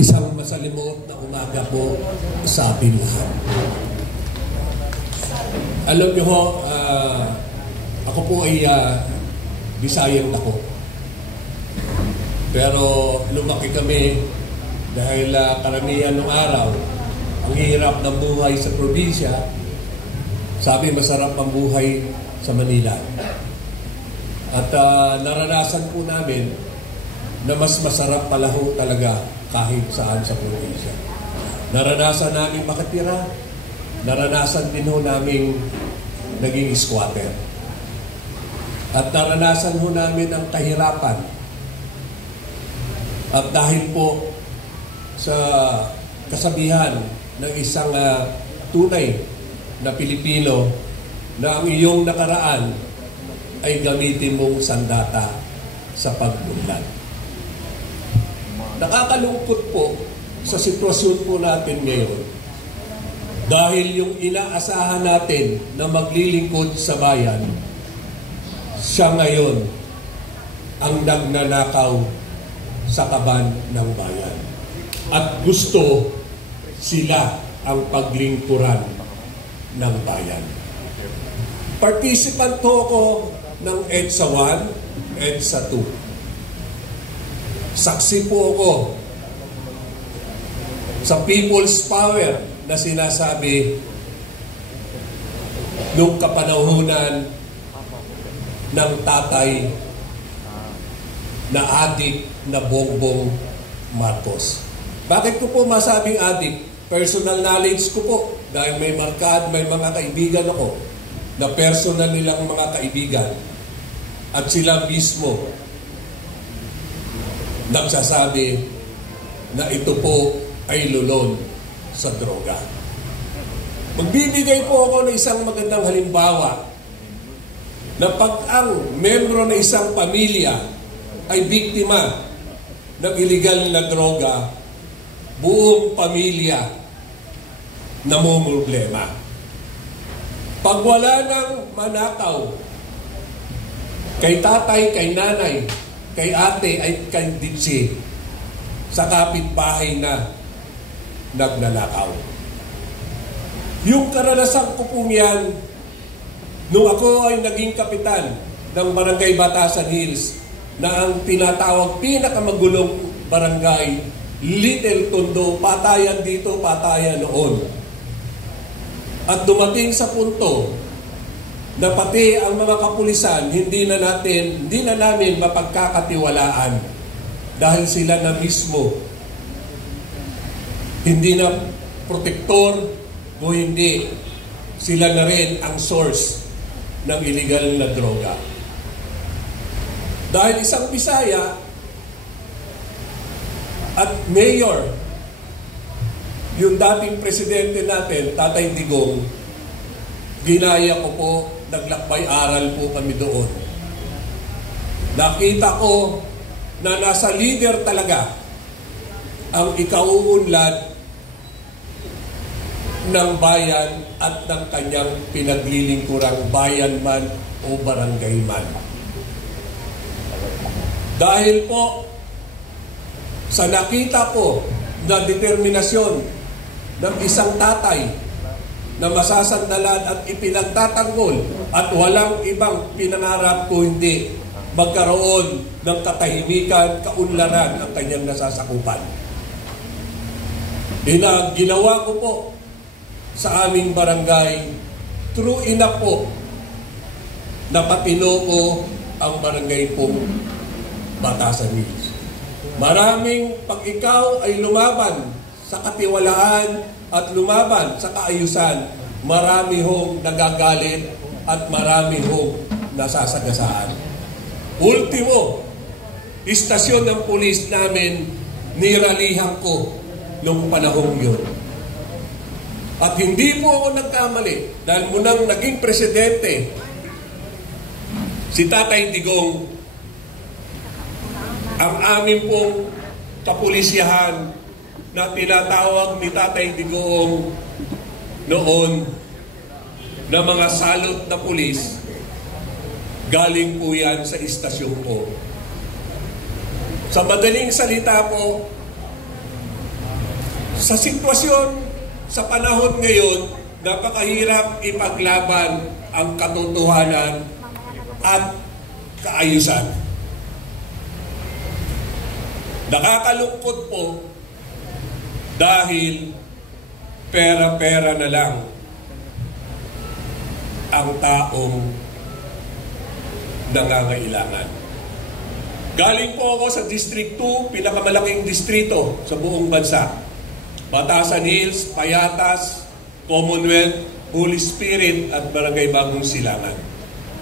Isang masalimuot na umaga po sa ating lahat. Alam niyo ho, ako po ay Bisayang ako. Pero lumaki kami dahil karamihan ng araw, ang hirap ng buhay sa probinsya, sabi masarap ang buhay sa Manila. At naranasan po namin na mas masarap pala ho talaga kahit saan sa probinsya. Naranasan namin makatira, naranasan din ho namin naging squatter. At naranasan ho namin ang kahirapan. At dahil po sa kasabihan ng isang tunay na Pilipino na ang iyong nakaraan ay gamitin mong sandata sa pagmunlad. Nakakalungkot po sa sitwasyon po natin ngayon dahil yung inaasahan natin na maglilingkod sa bayan, siya ngayon ang nagnanakaw sa kaban ng bayan. At gusto sila ang paglingkuran ng bayan. Participant po ako ng EDSA 1, EDSA 2. Saksi po ako sa people's power na sinasabi nung kapanahunan ng tatay na adik na Bongbong Marcos. Bakit ko po masabing adik? Personal knowledge ko po dahil may markad, may mga kaibigan ako na personal nilang mga kaibigan at sila mismo nagsasabi na ito po ay lulon sa droga. Magbibigay po ako ng isang magandang halimbawa na pag ang membro ng isang pamilya ay biktima ng illegal na droga, buong pamilya namumroblema. Pag wala nang manakaw kay tatay, kay nanay, kay ate, ay kay ditsi, sa kapitbahay na nagnanakaw. Yung karanasan ko pong yan, nung ako ay naging kapitan ng Barangay Batasan Hills, na ang tinatawag pinakamagulong barangay, Little Tondo, patayan dito, patayan noon. At dumating sa punto na pati ang mga kapulisan hindi na namin mapagkakatiwalaan dahil sila na mismo hindi na protektor o hindi sila na rin ang source ng illegal na droga. Dahil isang Bisaya at mayor, yung dating presidente natin, Tatay Digong, ginaya ko po, naglakbay-aral po kami doon. Nakita ko na nasa leader talaga ang ikauunlad ng bayan at ng kanyang pinaglilingkurang bayan man o barangay man. Dahil po sa nakita ko na determinasyon ng isang tatay na masasandalan at ipinagtatanggol at walang ibang pinangarap ko hindi magkaroon ng katahimikan, kaunlaran ang kanyang nasasakupan. Ginawa ko po sa aming barangay, true enough po na patino ko ang barangay pong Batasan Hills. Maraming pag ikaw ay lumaban sa katiwalaan at lumaban sa kaayusan, marami hong nagagalit at marami hong nasasagasaan. Ultimo, istasyon ng pulis namin, niralihan ko noong panahong yun. At hindi po ako nagkamali dahil munang naging presidente si Tatay Digong, ang amin pong kapulisyahan na tinatawag ni Tatay Digong noon na mga salot na pulis, galing po yan sa istasyon ko. Sa madaling salita po, Sa sitwasyon, sa panahon ngayon, napakahirap ipaglaban ang katotohanan at kaayusan. Nakakalungkot po dahil pera-pera na lang ang taong nangangailangan. Galing po ako sa District 2, pinakamalaking distrito sa buong bansa. Batasan Hills, Payatas, Commonwealth, Holy Spirit at Barangay Bagong Silangan.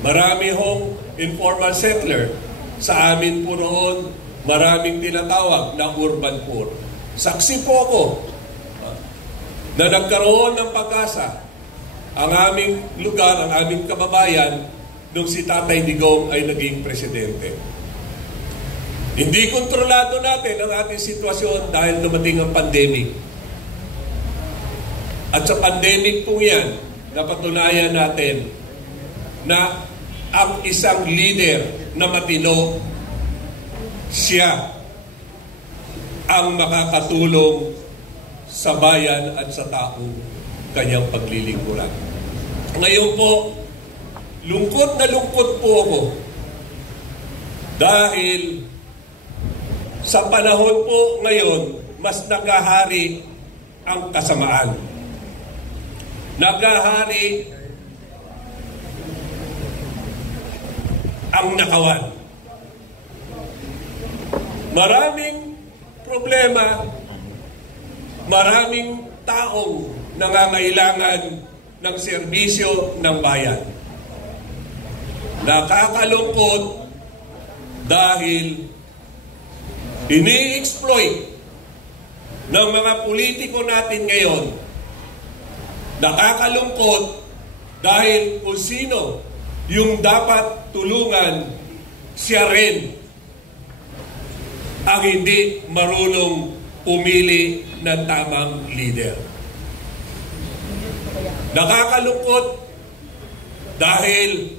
Marami hong informal settler. Sa amin po noon, maraming tinatawag na urban poor. Saksi po ako na nagkaroon ng pag-asa ang aming lugar, ang aming kababayan nung si Tatay Digong ay naging presidente. Hindi kontrolado natin ang ating sitwasyon dahil dumating ang pandemic. At sa pandemic po yan, napatunayan natin na ang isang leader na matino, siya ang makakatulong sa bayan at sa taong kanyang paglilingkuran. Ngayon po, lungkot na lungkot po ako dahil sa panahon po ngayon, mas nagahari ang kasamaan. Nagahari ang nakawan. Maraming problema, maraming taong nangangailangan ng serbisyo ng bayan. Nakakalungkot dahil ini-exploit ng mga politiko natin ngayon. Nakakalungkot dahil kung sino yung dapat tulungan, siya rin ang hindi marunong pumili ng tamang leader. Nakakalungkot dahil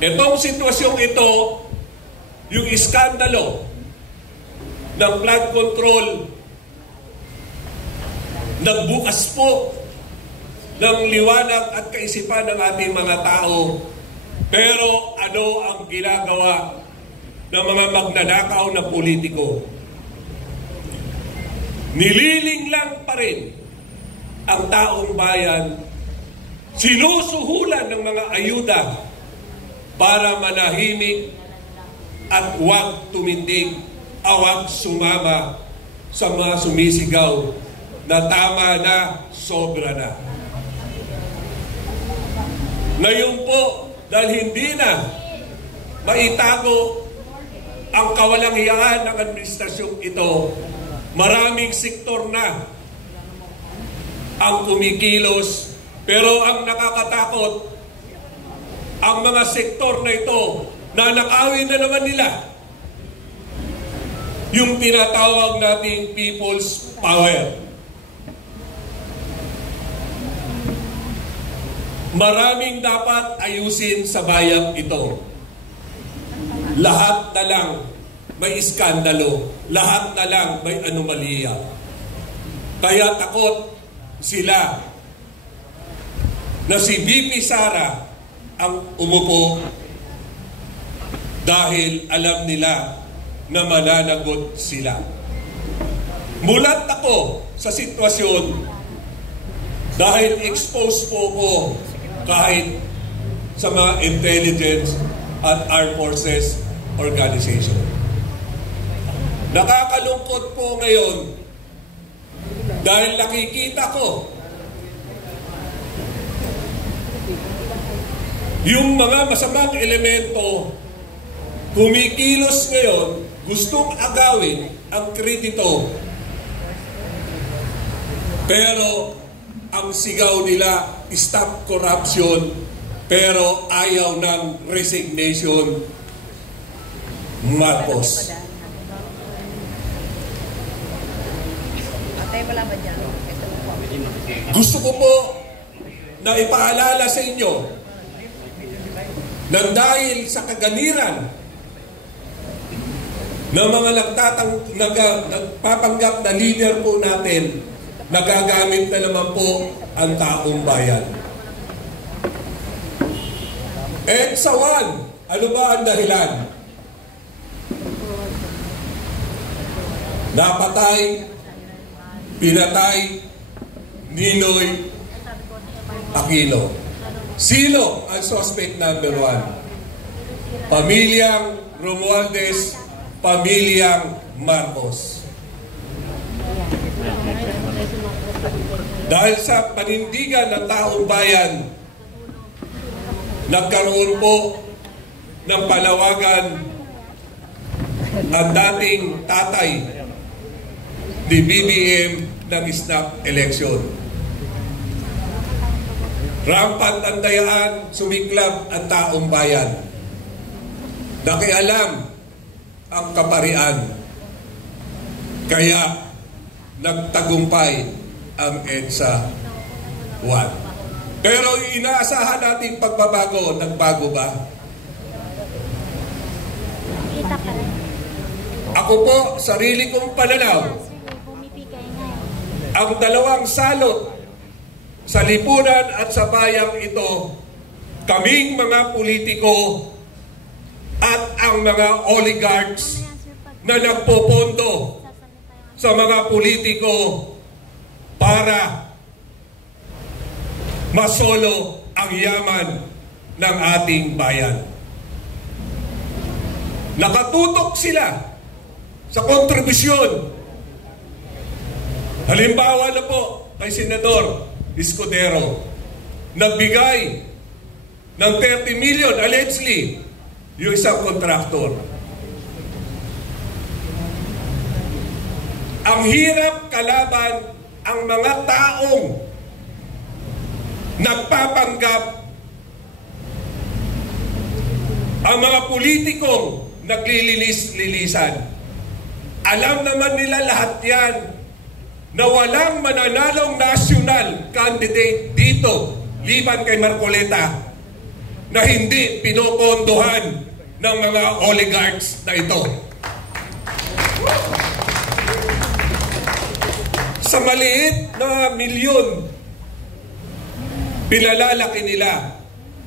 itong sitwasyong ito, yung iskandalo ng flood control, nagbukas po ng liwanag at kaisipan ng ating mga tao. Pero ano ang ginagawa ng mga magnanakaw na politiko? Nililing lang pa rin ang taong bayan, sinusuhulan ng mga ayuda para manahimik at huwag tumindig, huwag sumama sa mga sumisigaw na tama na, sobra na. Ngayon po, dahil hindi na maitago ang kawalang-hiyaan ng administrasyong ito, maraming sektor na ang kumikilos. Pero ang nakakatakot, ang mga sektor na ito, nanakawin na naman nila yung tinatawag nating people's power. Maraming dapat ayusin sa bayang ito. Lahat na lang may iskandalo. Lahat na lang may anomalya. Kaya takot sila na si VP Sara ang umupo dahil alam nila na mananagot sila. Mulat ako sa sitwasyon dahil exposed po ko kahit sa mga intelligence at armed forces organization. Nakakalungkot po ngayon dahil nakikita ko yung mga masamang elemento kumikilos ngayon, gustong agawin ang kredito. Pero ang sigaw nila, stop corruption, pero ayaw ng resignation. Marcos. Gusto ko po na ipaalala sa inyo na dahil sa kaganiran ng mga nagpapanggap na leader po natin, nagagamit na naman po ang taong bayan. EDSA 1, ano ba ang dahilan? Napatay, pinatay, Ninoy Aquino. Sino ang suspect number 1? Pamilyang Romualdez, pamilyang Marcos. Dahil sa panindigan ng taong bayan, nagkaroon po ng palawagan ang dating tatay ni BBM ng snap election. Rampant ang dayaan, sumiklab ang taong bayan. Nakialam ang kaparian. Kaya nagtagumpay ang EDSA 1. Pero inaasahan nating pagbabago, nagbago ba? Ako po, sarili kong pananaw, ang dalawang salot sa lipunan at sa bayang ito, kaming mga politiko at ang mga oligarchs na nagpopondo sa mga politiko para masolo ang yaman ng ating bayan. Nakatutok sila sa kontribusyon. Halimbawa na po kay Senador Escudero, nagbigay ng 30 million allegedly yung isang kontraktor. Ang hirap kalaban ang mga taong nagpapanggap, ang mga politikong naglililis-lilisan. Alam naman nila lahat yan na walang mananalong national candidate dito, liban kay Marcoleta, na hindi pinopondohan ng mga oligarchs na ito. Sa maliit na milyon, pinalalaki nila.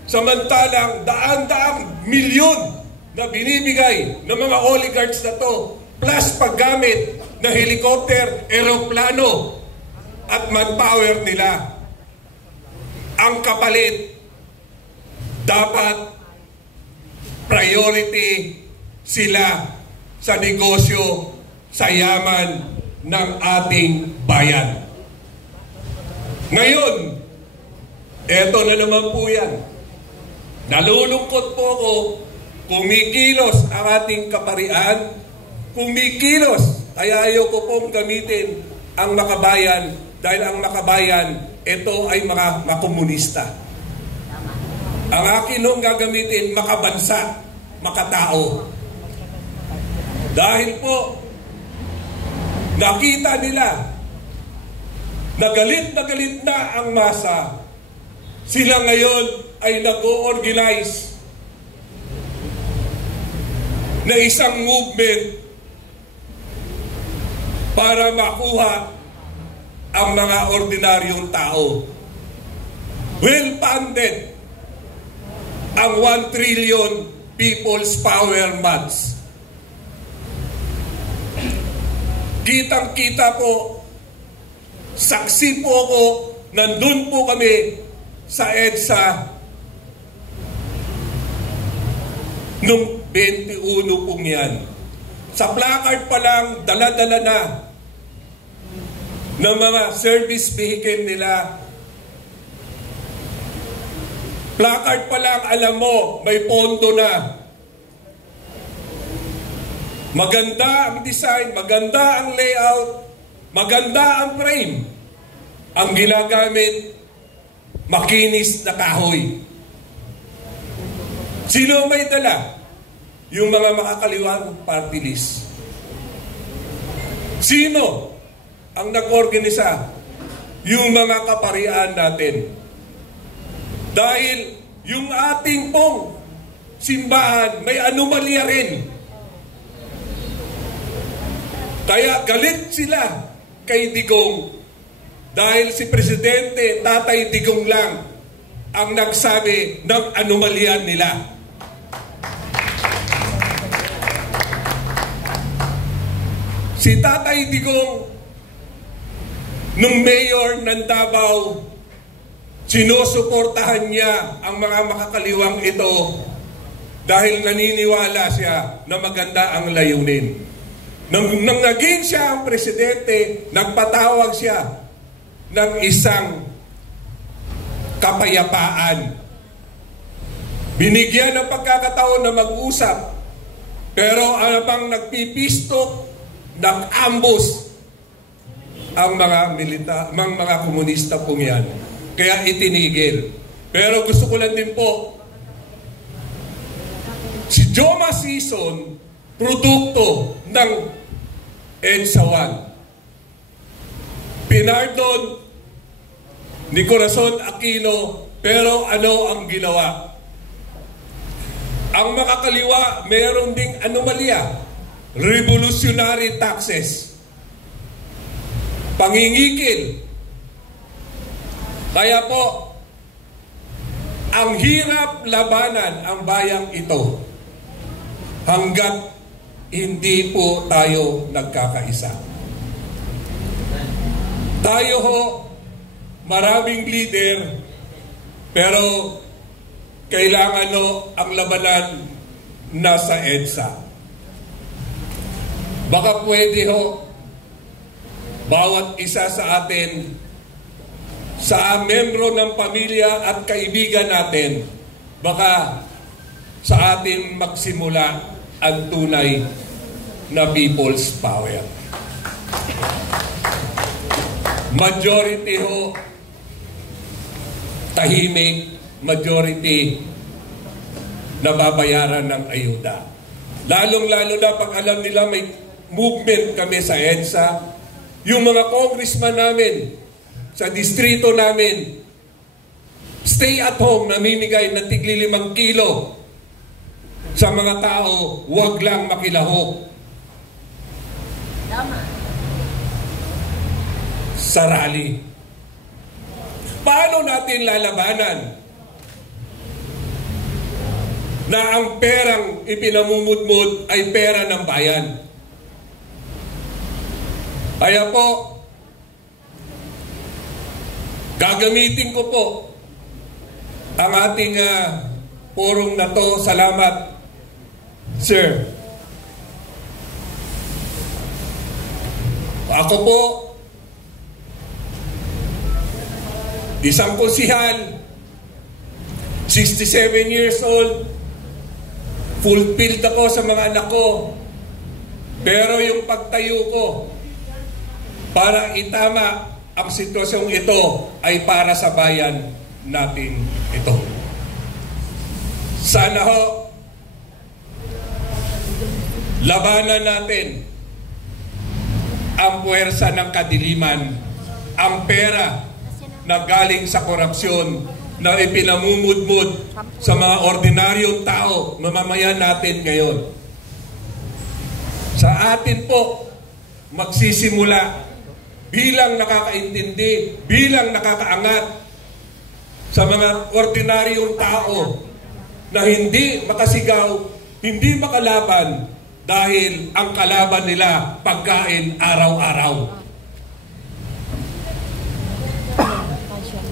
Samantalang daan-daang milyon na binibigay ng mga oligarchs na to, plus paggamit na helicopter, eroplano at manpower nila. Ang kapalit, dapat priority sila sa negosyo, sa yaman ng ating bayan. Ngayon, eto na naman po yan. Nalulungkot po ako, kumikilos ang ating kaparian, kumikilos. Kaya ayoko pong gamitin ang makabayan dahil ang makabayan, ito ay mga komunista. Ang akin nung gagamitin, makabansa, makatao. Dahil po, nakita nila na galit na ang masa. Sila ngayon ay nag-o-organize na isang movement para makuha ang mga ordinaryong tao. Well-funded ang 1 trillion People's Power Months. Kitang-kita po, saksi po ako, nandun po kami sa EDSA nung 21 pong yan. Sa placard pa lang, dala-dala na ng mga service vehicle nila. Placard pa lang, alam mo, may pondo na. Maganda ang design, maganda ang layout, maganda ang frame. Ang ginagamit, makinis na kahoy. Sino may dala? Yung mga makakaliwang party list. Sino ang nag-organisa? Yung mga kaparian natin. Dahil yung ating pong simbahan may anomalya rin. Kaya galit sila kay Digong dahil si Presidente Tatay Digong lang ang nagsabi ng anomalyan nila. Si Tatay Digong, nung mayor ng Davao, sinusuportahan niya ang mga makakaliwang ito dahil naniniwala siya na maganda ang layunin. Nang naging siya ang presidente, nagpatawag siya ng isang kapayapaan. Binigyan ng pagkakataon na mag-usap, pero bang nagpipistok, nag-ambus ang mga komunista pong yan. Kaya itinigil. Pero gusto ko lang din po, si Joma Sison, produkto ng EDSA 1. Pinardon ni Corazon Aquino, pero ano ang ginawa? Ang makakaliwa, mayroon ding anomalya. Revolutionary taxes. Pangingikil. Kaya po, ang hirap labanan ang bayang ito hanggat hindi po tayo nagkakaisa. Tayo ho, maraming leader, pero kailangan ang labanan nasa EDSA. Baka pwede ho, bawat isa sa atin, sa membro ng pamilya at kaibigan natin, baka sa atin magsimula ang tunay na people's power. Majority ho, tahimik, majority nababayaran ng ayuda. Lalong-lalo na pag alam nila may movement kami sa EDSA, yung mga congressman namin sa distrito namin, stay at home, namimigay ng tigli 5 kilo sa mga tao, huwag lang makilahok. Sa rally. Paano natin lalabanan na ang perang ipinamumudmud ay pera ng bayan? Kaya po, gagamitin ko po ang ating forum na to. Salamat, sir. Ako po, isang konsihal, 67 years old, fulfilled ako sa mga anak ko. Pero yung pagtayo ko para itama ang sitwasyong ito ay para sa bayan natin ito. Sana ho, labanan natin ang puwersa ng kadiliman, ang pera na galing sa korupsyon na ipinamumudmud sa mga ordinaryong tao, mamamayan natin ngayon. Sa atin po, magsisimula bilang nakakaintindi, bilang nakakaangat sa mga ordinaryong tao na hindi makasigaw, hindi makalaban dahil ang kalaban nila pagkain araw-araw.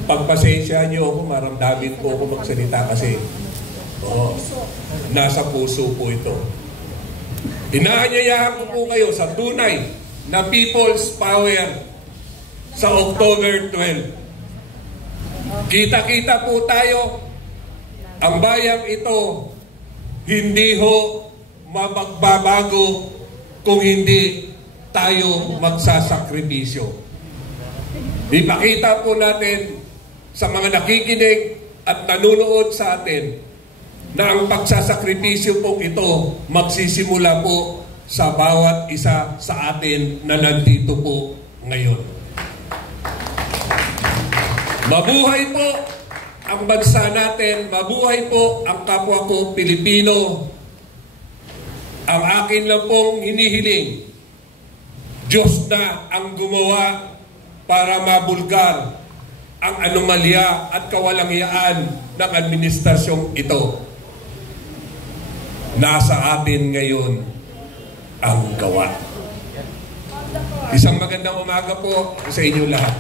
Pagpasensya niyo ako, maramdamin po ako magsalita kasi nasa puso po ito. Inaanyayahan ko po kayo sa tunay na people's power sa October 12. Kita-kita po tayo, ang bayang ito hindi ho magbabago kung hindi tayo magsasakripisyo. Ipakita po natin sa mga nakikinig at nanunood sa atin na ang pagsasakripisyo po ito magsisimula po sa bawat isa sa atin na nandito po ngayon. Mabuhay po ang bansa natin, mabuhay po ang kapwa ko Pilipino. Ang akin lang pong hinihiling, Diyos na ang gumawa para mabulgar ang anomalya at kawalangyaan ng administrasyong ito. Nasa atin ngayon ang gawa. Isang magandang umaga po sa inyo lahat.